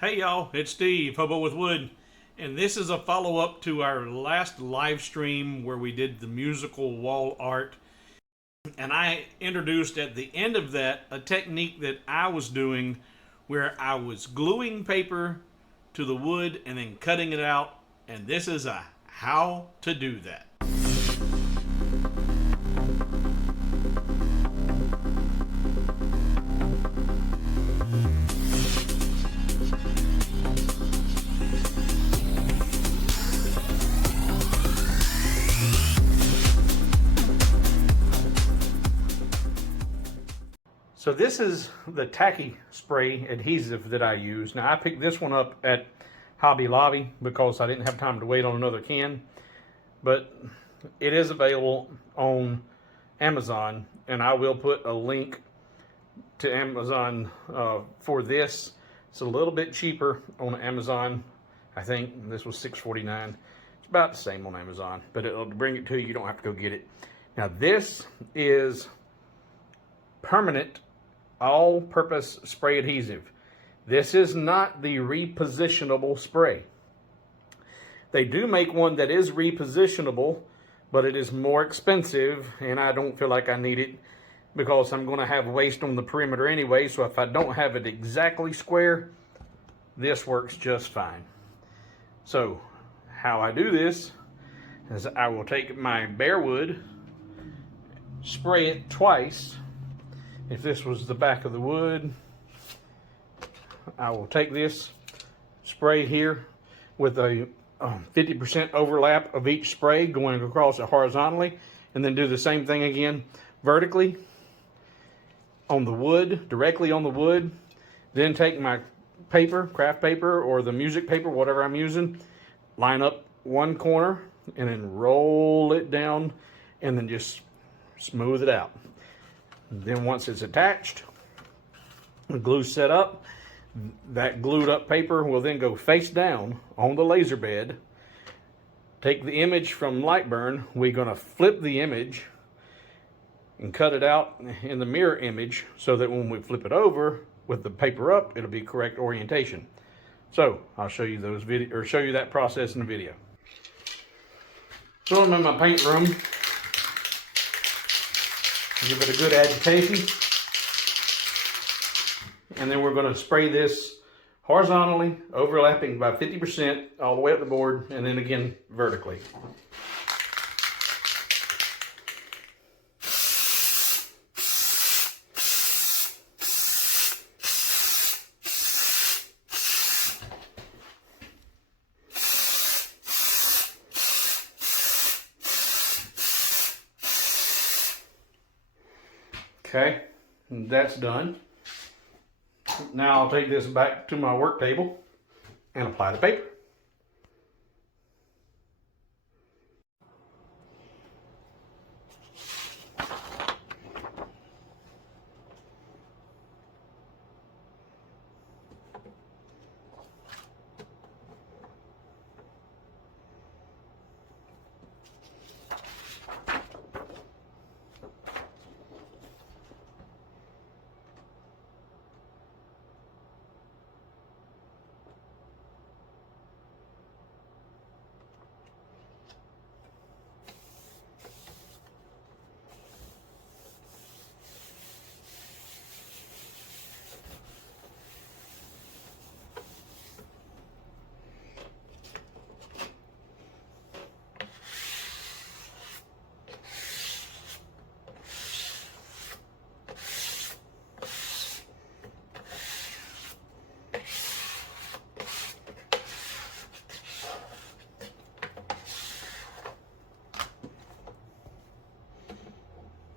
Hey y'all, it's Steve, Hobo with Wood, and this is a follow-up to our last live stream where we did the musical wall art. And I introduced at the end of that a technique that I was doing where I was gluing paper to the wood and then cutting it out, and this is a how to do that. So this is the Tacky spray adhesive that I use. Now I picked this one up at Hobby Lobby because I didn't have time to wait on another can. But it is available on Amazon, and I will put a link to Amazon for this. It's a little bit cheaper on Amazon. I think this was $6.49. It's about the same on Amazon, but it'll bring it to you. You don't have to go get it. Now this is permanent all-purpose spray adhesive. This is not the repositionable spray. They do make one that is repositionable, but it is more expensive, and I don't feel like I need it because I'm going to have waste on the perimeter anyway. So if I don't have it exactly square, this works just fine. So how I do this is I will take my bare wood, spray it twice. If this was the back of the wood, I will take this spray here with a 50% overlap of each spray going across it horizontally, and then do the same thing again vertically on the wood, directly on the wood. Then take my paper, craft paper, or the music paper, whatever I'm using, line up one corner and then roll it down and then just smooth it out. Then once it's attached, the glue set up, that glued up paper will then go face down on the laser bed. Take the image from LightBurn. We're going to flip the image and cut it out in the mirror image so that when we flip it over with the paper up, it'll be correct orientation. So I'll show you those video or show you that process in the video. So I'm in my paint room. Give it a good agitation. And then we're going to spray this horizontally, overlapping by 50% all the way up the board, and then again vertically. Okay, and that's done. Now I'll take this back to my work table and apply the paper.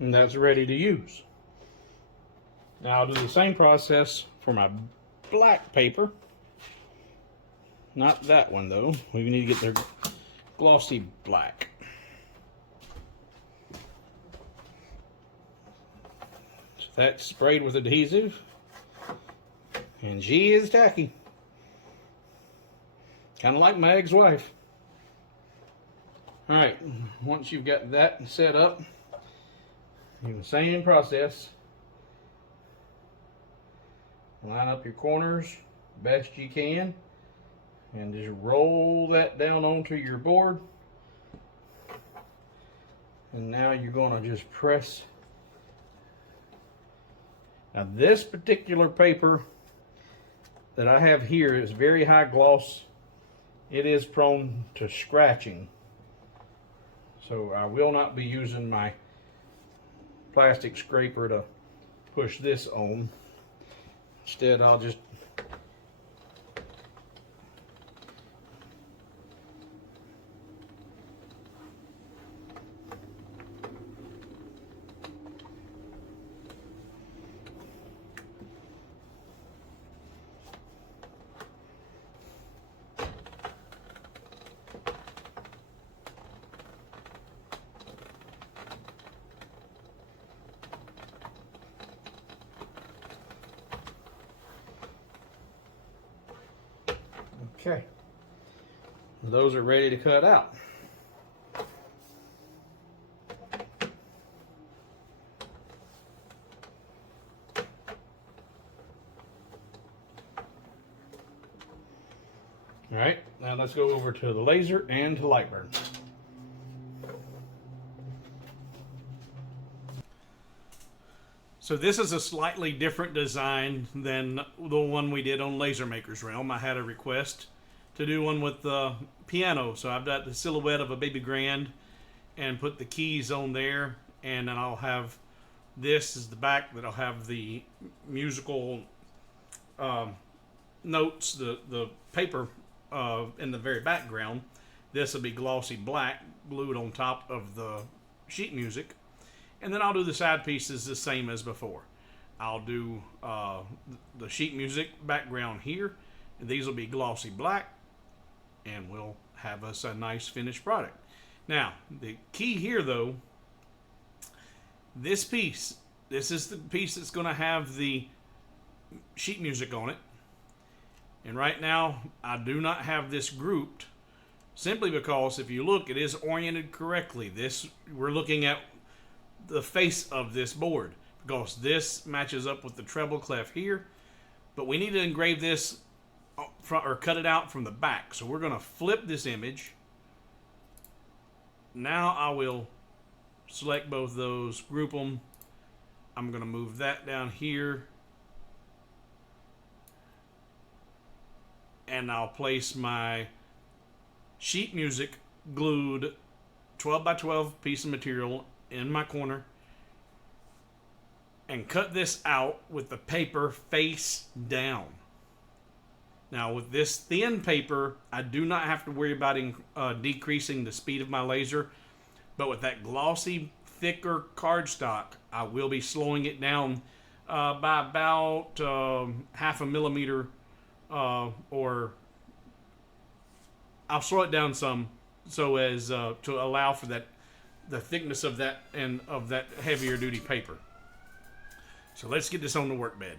And that's ready to use. Now I'll do the same process for my black paper. Not that one though. We need to get their glossy black. So that's sprayed with adhesive. And she is tacky. Kind of like my ex-wife. Alright, once you've got that set up, do the same process. Line up your corners best you can, and just roll that down onto your board. And now you're going to just press. Now this particular paper that I have here is very high gloss. It is prone to scratching. So I will not be using my plastic scraper to push this on. Instead, I'll just okay. Those are ready to cut out. All right, now let's go over to the laser and to LightBurn. So this is a slightly different design than the one we did on Laser Maker's Realm. I had a request to do one with the piano, so I've got the silhouette of a baby grand and put the keys on there, and then I'll have this is the back that I'll have the musical notes, the paper in the very background. This will be glossy black glued on top of the sheet music. And then I'll do the side pieces the same as before. I'll do the sheet music background here. And these will be glossy black. And we'll have us a nice finished product. Now, the key here though, this piece, this is the piece that's going to have the sheet music on it. And right now, I do not have this grouped. Simply because if you look, it is oriented correctly. We're looking at the face of this board because this matches up with the treble clef here, but we need to engrave this or cut it out from the back. So we're going to flip this image. Now I will select both those, group them. I'm going to move that down here, and I'll place my sheet music glued 12 by 12 piece of material in my corner and cut this out with the paper face down. Now with this thin paper, I do not have to worry about decreasing the speed of my laser, but with that glossy, thicker cardstock, I will be slowing it down by about half a millimeter, or I'll slow it down some so as to allow for that the thickness of that and of that heavier duty paper. So let's get this on the workbed.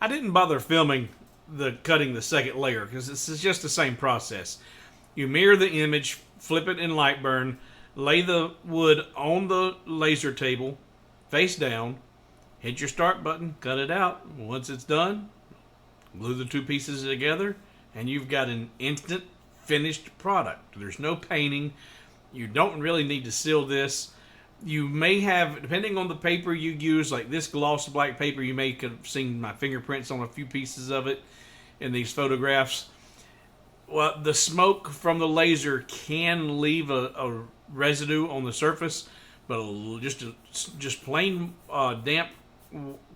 I didn't bother filming cutting the second layer because this is just the same process. You mirror the image, flip it in LightBurn, lay the wood on the laser table, face down, hit your start button, cut it out. Once it's done, glue the two pieces together, and you've got an instant finished product. There's no painting. You don't really need to seal this. You may have, depending on the paper you use, like this gloss black paper, you may have seen my fingerprints on a few pieces of it in these photographs. Well, the smoke from the laser can leave a residue on the surface, but just plain damp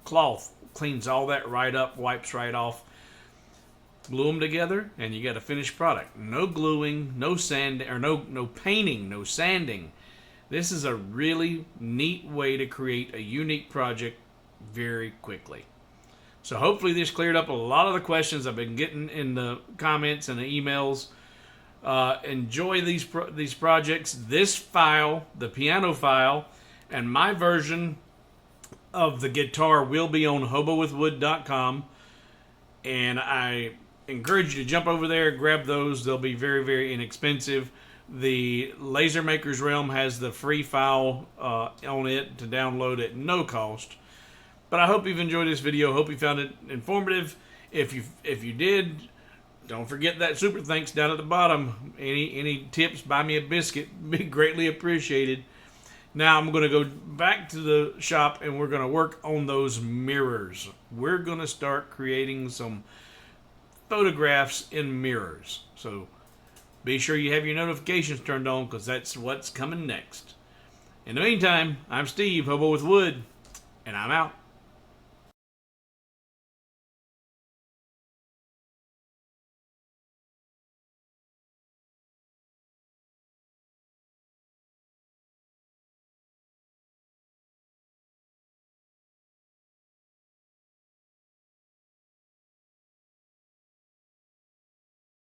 cloth cleans all that right up, wipes right off. glue them together, and you got a finished product. No gluing, no sand, or no painting, no sanding. This is a really neat way to create a unique project very quickly. So hopefully this cleared up a lot of the questions I've been getting in the comments and the emails. Enjoy these projects. This file, the piano file, and my version of the guitar will be on hobowithwood.com, and I encourage you to jump over there, grab those. They'll be very, very inexpensive. The Laser Maker's Realm has the free file on it to download at no cost. But I hope you've enjoyed this video. Hope you found it informative. If you did, don't forget that super thanks down at the bottom. Any tips, buy me a biscuit. Be greatly appreciated. Now I'm going to go back to the shop and we're going to work on those mirrors. We're going to start creating some photographs in mirrors. So be sure you have your notifications turned on, because that's what's coming next. In the meantime, I'm Steve, Hobo with Wood, and I'm out.